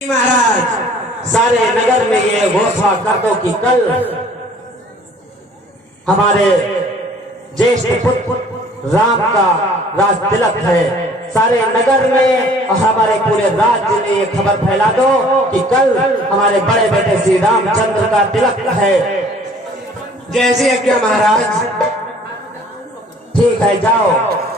महाराज सारे नगर में ये घोषणा कर दो कि कल हमारे ज्येष्ठ पुत्र राम का राज तिलक है। सारे नगर में और हमारे पूरे राज्य में ये खबर फैला दो कि कल हमारे बड़े बेटे श्री रामचंद्र का तिलक है। जैसे क्या महाराज। ठीक है, जाओ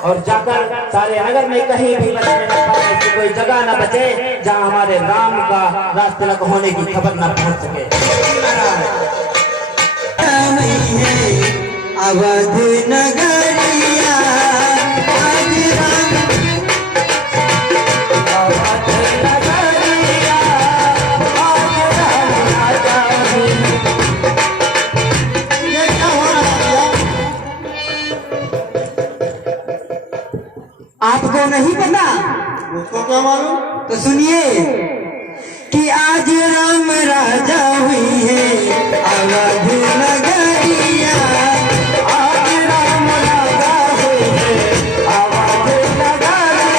और जाकर सारे नगर में कहीं भी बचने न पाए कि कोई जगह न बचे जहां हमारे राम का राज तिलक होने की खबर न पहुंच सके। अवध नगरिया आज राम आपको नहीं पता? उसको क्या मालूम? तो सुनिए कि आज राम राजा हुई है अवध नगरिया। आज राम राजा हुई है अवध नगरिया।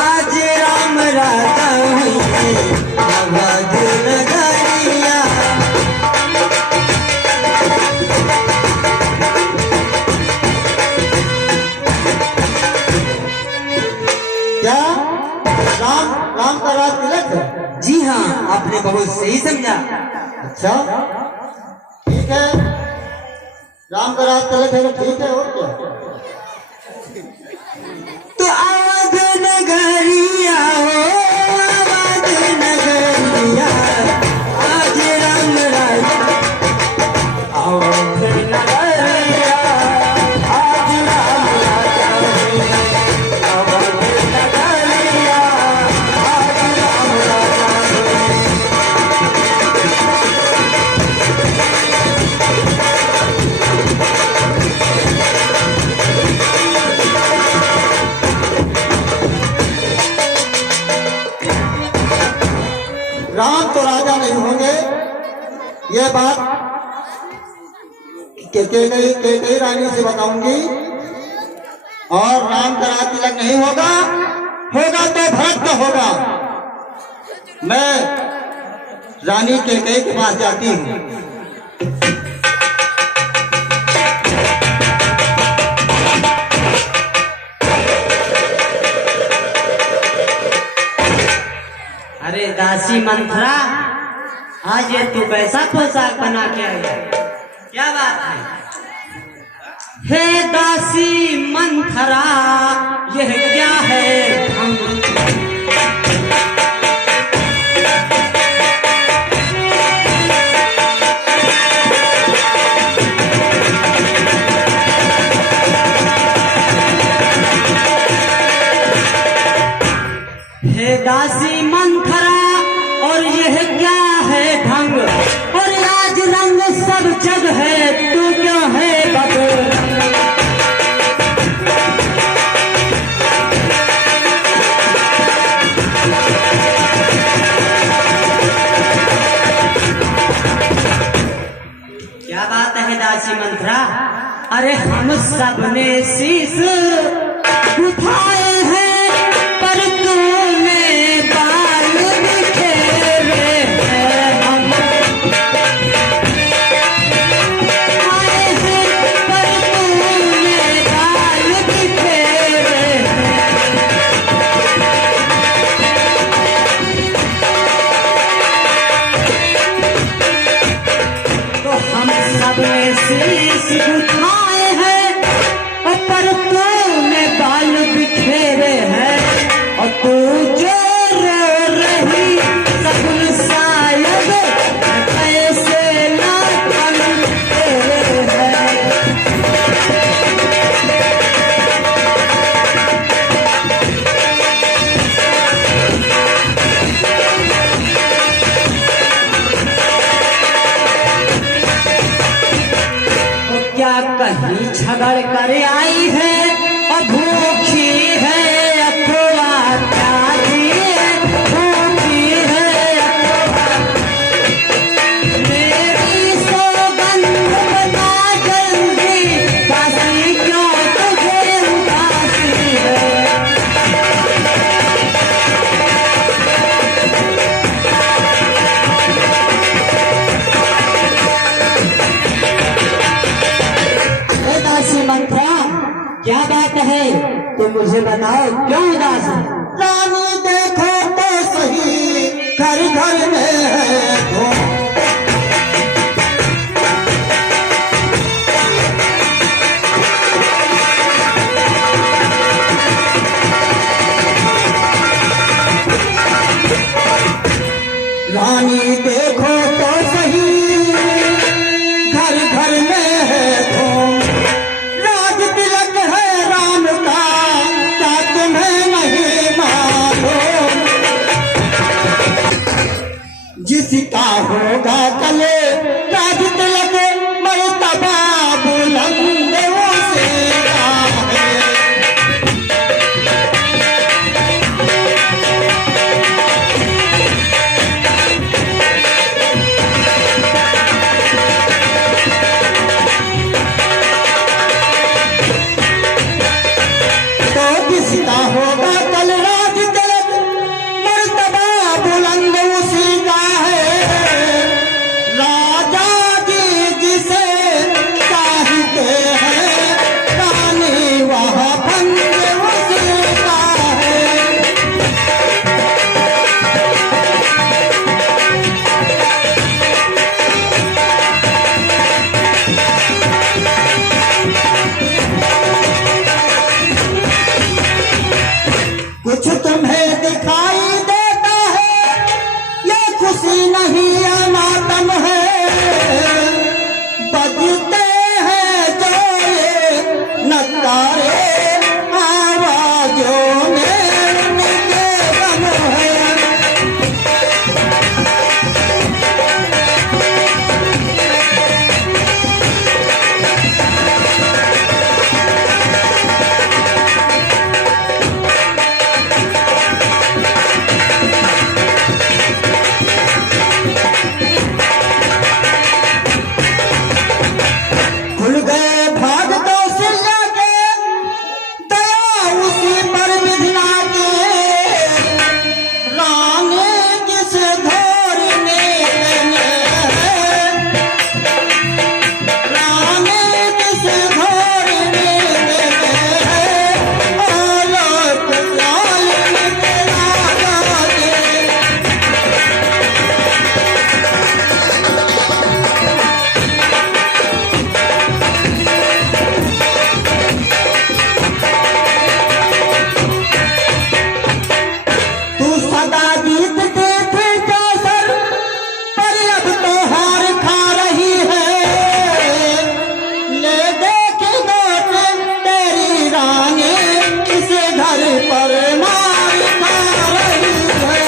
आज राम राजा हुई है अवध नगरिया। क्या राम का राज तिलक है? जी हाँ, आपने बहुत सही समझा। अच्छा ठीक है, राम का राज तिलक है तो ठीक है, और क्या। तो अवध नगरिया हो अवध नगरिया। आज राम राजा अवध नगरिया। आज राम राजा हुई है अवध नगरिया। आज राम राजा हुई है। राम तो राजा नहीं होंगे, ये बात कई रानी से बताऊंगी। और राम का राज तिलक नहीं होगा, होगा तो भरत का होगा। मैं रानी कई के पास जाती हूँ। अरे दासी मंथरा, आज ये तू कैसा पोशाक बना के आई है? क्या बात है? हे दासी मंथरा, यह क्या है ढंग? हे दासी मंथरा, और यह क्या है ढंग? और आज रंग सब जग है, तू क्यों है बदरंग? क्या बात है दासी मंथरा? अरे हम सब ने शीश उठाए हैं, पर तूने बाल बिखेरे हैं। हम आए हैं, पर तूने बाल बिखेरे हैं। तो हम सब ने शीश उठाए हैं, पर तूने बाल बिखेरे हैं। और तू जो रो रही सगुन शायद ऐसे ना हम तेरे हैं। तो क्या कहीं झगड़ कर आई है और भूखी है अथवा प्यासी है, भूखी है अथवा मेरी मुझे बताओ क्यों उदास है? रानी देखो तो सही घर घर में है धूम। रानी देखो तो सही घर घर में है धूम। राज तिलक है राम का क्या तुम्हें नहीं मालूम। जिसका होगा कले राज तिलक मर्तबा बुलंद उसे का है। जिसका होगा कल राज तिलक मर्तबा बुलंद उसी का है। राजा जी जिसे चाहते हैं रानी वह बंद उसी का है। कुछ तुम्हें दिखाई देता है ये खुशी नहीं या मातम है। बजते हैं जो ये नकारे आवाजों में उनके गम है। खुल गए भाग तो सिल्ला के दया उसी पर विधना के। रानी किस धोरने है रानी किस धोरने है। औलत जालिम के राजा के। तू सदा जीतती थी कौसर पर अब तो हार खा रही है। ले देख गोट तेरी रानी इस घर पर मार खा रही है।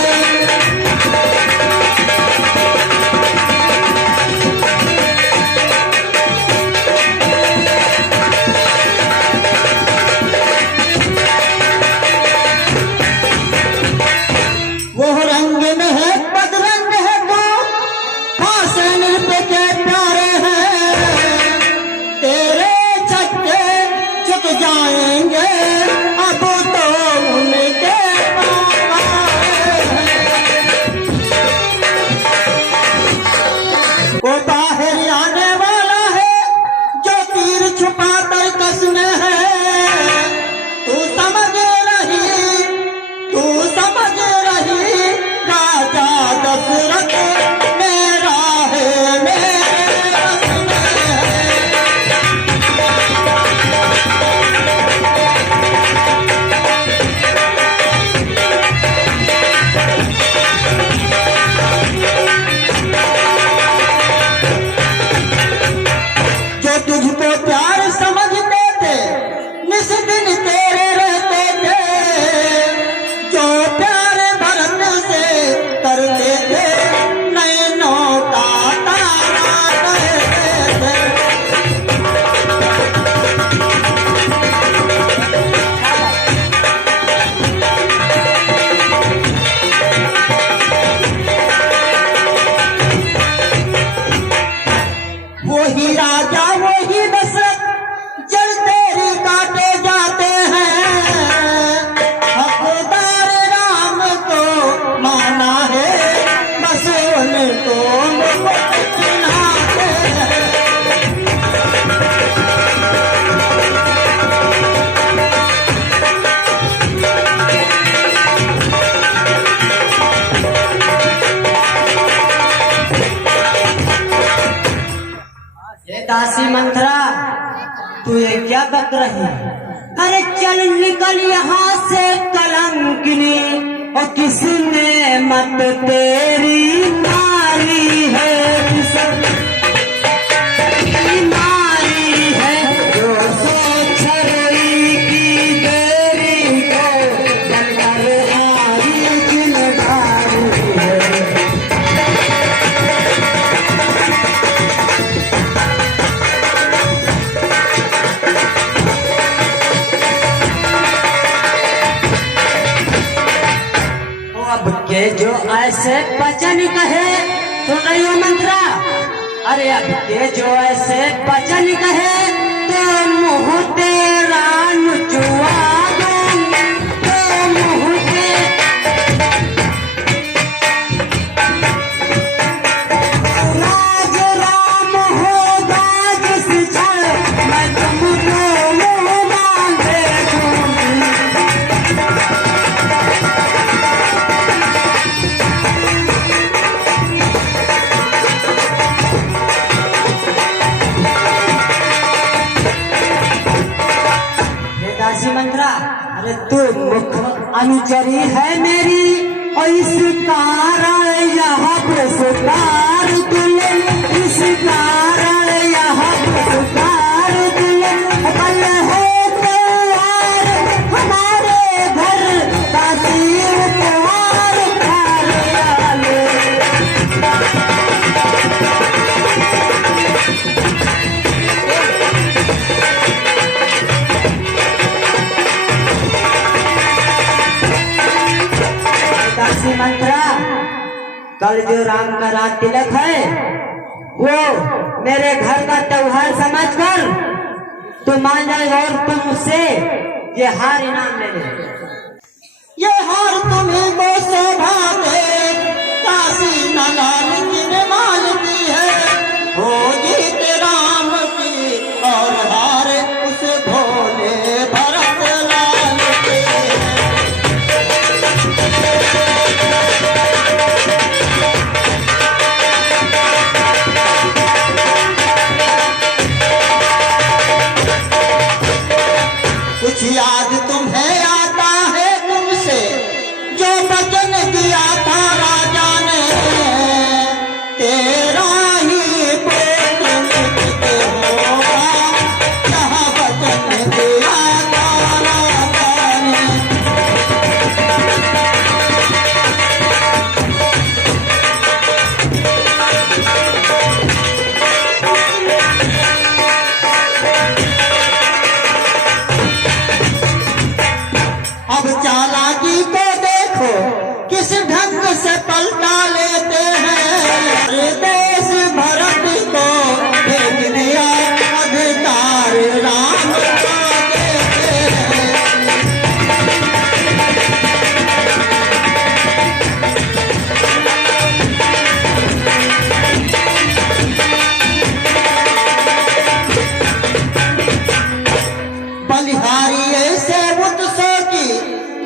वो रंग में है बदरंग है वो हासन पे के प्यारे हैं। तेरे छक्के चुक जाएंगे अब तो उनके पास हैं। वो बाहर आने वाला है जो तीर छुपा कर कसने है। तू समझ रही राजा दशरथ मेरा है मेरे रस में है। जो तुझको प्यार समझते थे निस दिन तेरे रहते थे। जो प्यार भरत से करते थे नैनों का तारा कहते थे। वही राजा वही दशरथ जल तेरी काटे जाते हैं। हकदार राम को माना है बस उनको मुकुट चिन्हाते हैं। दासी मंथरा, तू ये क्या बक रही? अरे चल निकल यहाँ से कलंकिनी, और किसने मत तेरी मारी है, मारी है जो सोच रही की देरी को बनकर आई जिनगारी है। अब के जो ऐसे वचन कहे, सुन रही हो मंत्रा? अरे अब के जो ऐसे वचन कहे, तो मुँह तेरा नुचुआ दूं, तो मुँह राज राम होगा जिस क्षण, मैं तुमको मुँह मांगे दूंगी। दासी मंत्रा, अरे तू मुख अनुचरी है मेरी, और इस कारण यह पुरस्कार तुले, इस कारण यह पुरस्कार तुले, बल है तैयार हमारे घर, दासी उपहार खाने दासी मंत्रा, कल जो राम का रात तिलक है, वो मेरे घर का त्योहार समझकर तू मान जाए, और तुम मुझसे ये हार इनाम ले ले। ये हार तुम्हें को शोभा दे, काशी नलाल की ने मालती है, हो जीत राम की, और हार उस भोले भरत लाल की है। कुछ याद तुम्हें आता है तुमसे, जो वचन दिया था राजा ने, तेरा ही पेट निकट होगा, जहाँ वचन दिया था राजा ने। अब चालाकी को देखो, किस ढंग से पलटा लेते हैं, अरे देश भरत को भेज दिया अधिकार राम का देते हैं। बलिहारी ऐसे उत्सव की,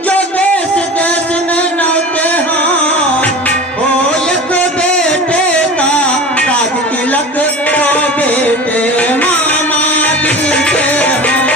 जो देश देश में नौते हैं, हो एक बेटे का राज तिलक, तो बेटे मामा जी के हैं।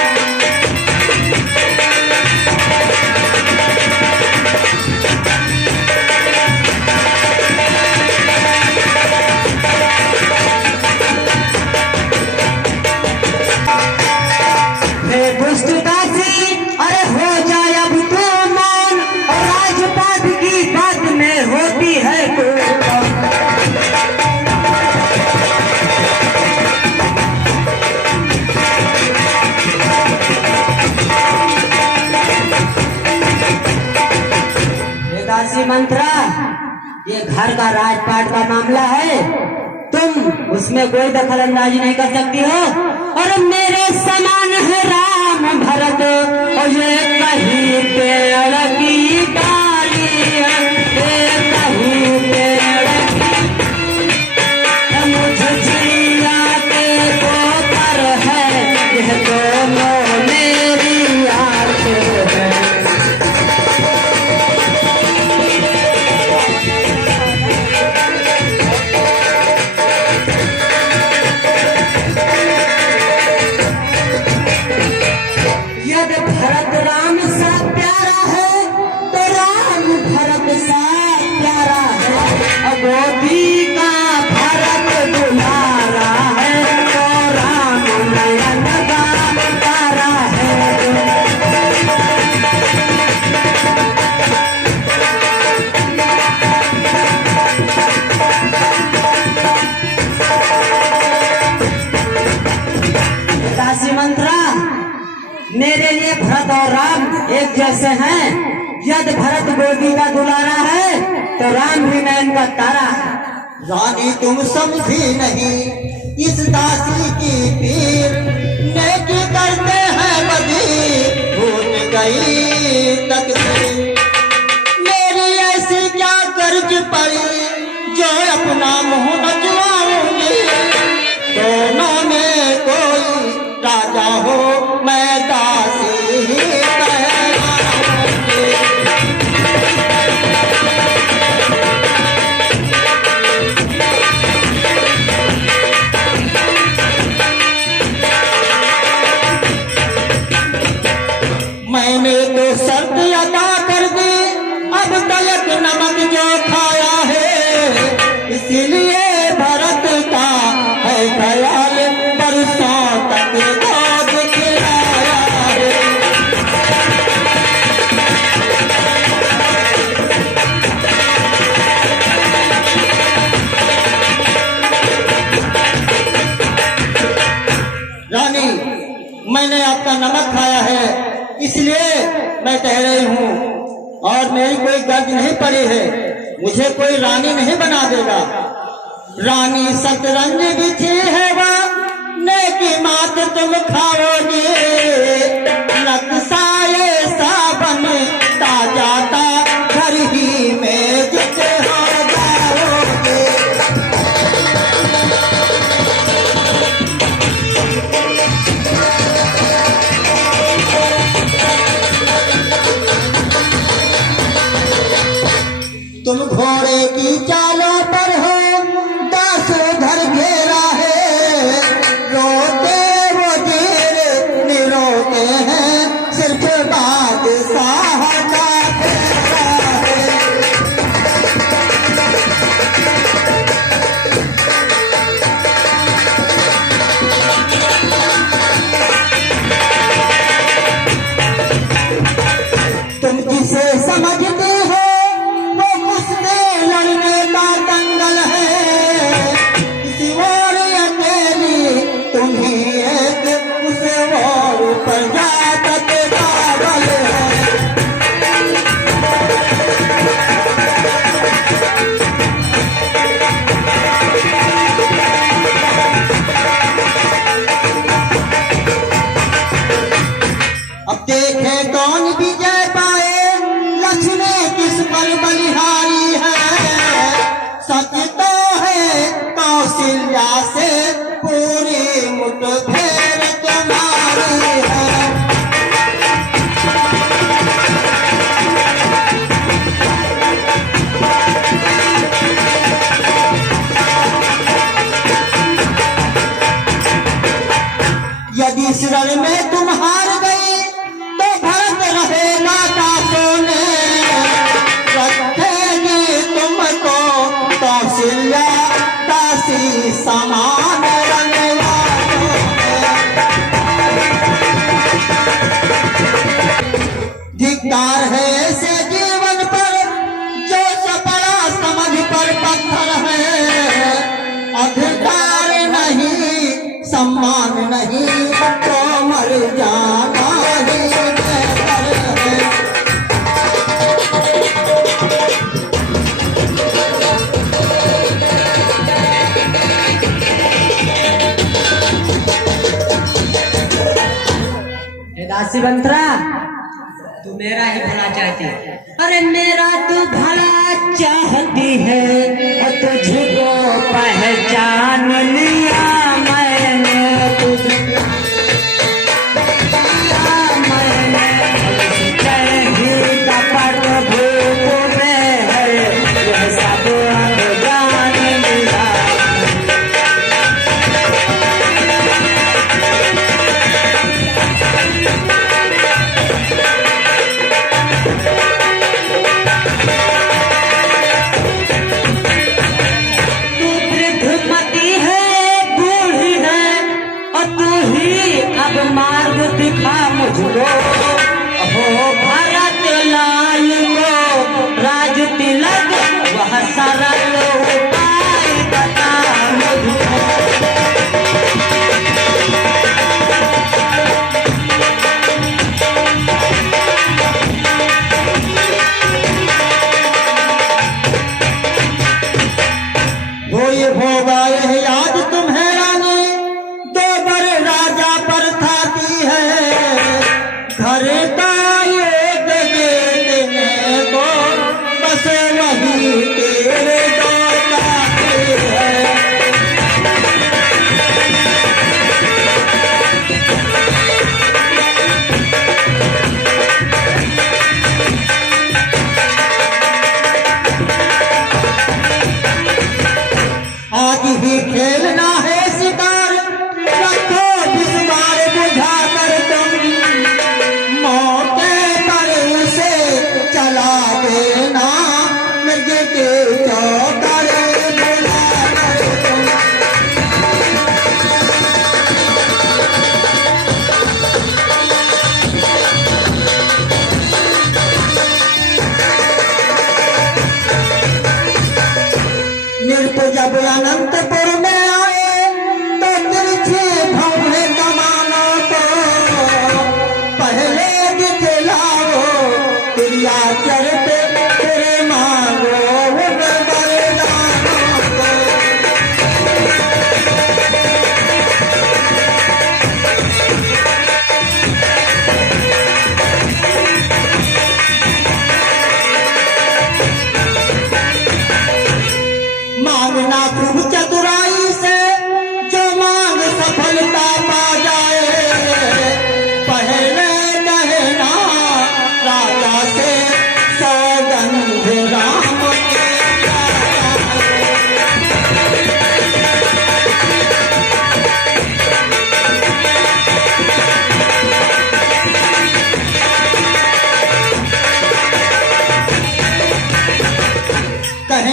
हे दुष्ट दासी, अरे हो जाए अब तो मान, और राजपाट की बात में होती है कुर्बान। हे दासी मंत्रा, ये घर का राजपाट का मामला है, तुम उसमें कोई दखल अंदाजी नहीं कर सकती हो, और मेरे समान है राम भरत, और ये कहीं पेड़ की डाली है, ये कहीं पेड़ की, मुझे जिया के पोतर है, यह दोनों मेरी आंखें हैं। मेरे लिए भरत और राम एक जैसे हैं। यदि भरत गोदी का दुलारा है तो राम भी नैन का तारा है। रानी तुम समझी नहीं इस दासी की पीर, नेकी करते हैं बदी भूल गई तकदीर। मेरी ऐसी क्या कर्ज पड़ी जो अपना मुंह नचवाऊंगी। दोनों में कोई राजा हो मैं दासी ही कहलाऊंगी। मैंने तो शर्त अदा कर दी, अब तलक नमक जो खाया है, इसीलिए भरत का है ख्याल परसों तक दूध खिलाया है। रानी, मैंने आपका नमक खाया है इसलिए मैं कह रही हूँ, और मेरी कोई गर्ज नहीं पड़ी है, मुझे कोई रानी नहीं बना देगा। रानी शतरंज बिछी है वह नेकी मात तुम खाओगे, नक्शाए साबन ताजाता घर ही में जिते हो जाओगे। तुम घोड़े की चालों पर हो, दास घर घेरा है, रोते वो देर निरोते हैं, सिर्फ बादशाह का फेरा है। तुम जिसे समझते हो लड़ने का दंगल है, किसी और अकेली तुम्ही एक उस और प्रजापत का बल है। अब देखे कौन विजय पाए, लक्ष्मी किस पर बलिहारी है। सच तो है कौशल्या से पूरी मुठभेड़ तुम्हारी है। यदि इस रण में तुम हार गई तो भरत रहेगा दासों ने, रखेगी तुमको कौशल्या दासी समान रंगवालों ने। धिक्कार है ऐसे जीवन पर जो सपना समझ पर पत्थर है। अधिकार नहीं सम्मान नहीं तो मर जाना ही बेहतर है। दासी मंत्रा, तू मेरा ही भला चाहती है। अरे मेरा तू भला चाहती है, और तुझको पहचान लिया मैंने, तुझको मैंने ही कपट भूख में है, यह सब जान लिया। तू वृद्धमती है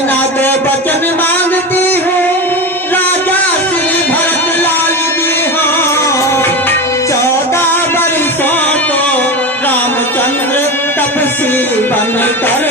बहना दो वचन मांगती हूँ, राजा श्री भरत लाल जी हो। 14 वर्षों को रामचंद्र तपसी बनकर